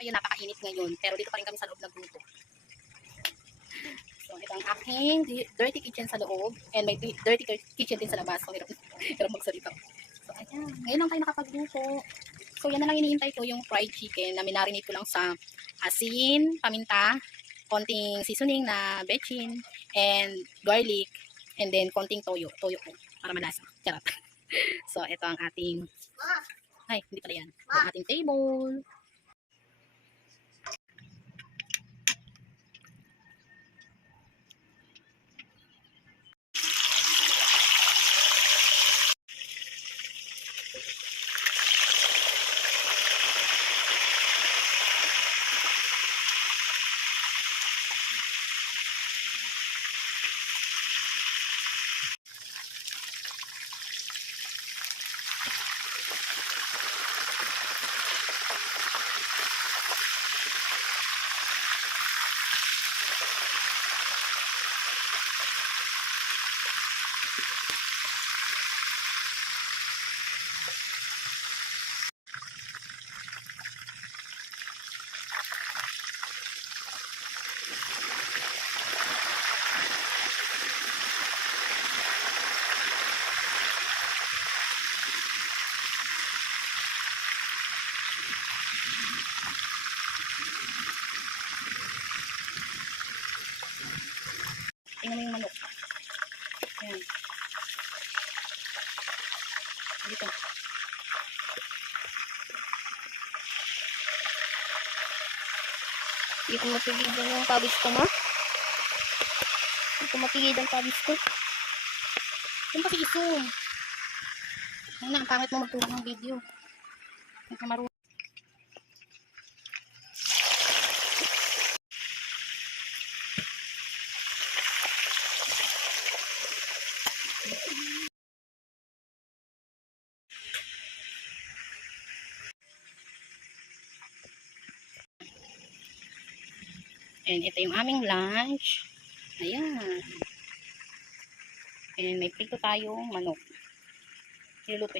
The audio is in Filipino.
Kaya napakainit ngayon, pero dito pa rin kami sa loob nagluto. So, ito ang aking dirty kitchen sa loob, and may dirty kitchen din sa labas. So, hirap magsalita. So, ayan. Ngayon lang tayo nakapagluto. So, yan na lang iniintay ko, yung fried chicken na minarinate ko lang sa asin, paminta, konting seasoning na bechin, and garlic, and then konting toyo. Toyo ko, para malasa. Charot. So, ito ang ating, ay, hindi pala yan. Yung ating table. Tingnan mo yung manok. Ayan. Dito. Hindi ko mapigilan yung pawis ko, ma. Hindi ko mapigilan ang pawis ko. Yung kasi i-zoom. Ayun na, ang pangit mo magtulong ng video. Hindi ka marunong. And ito yung aming lunch. Ayan. And may prito tayong manok. Niluluto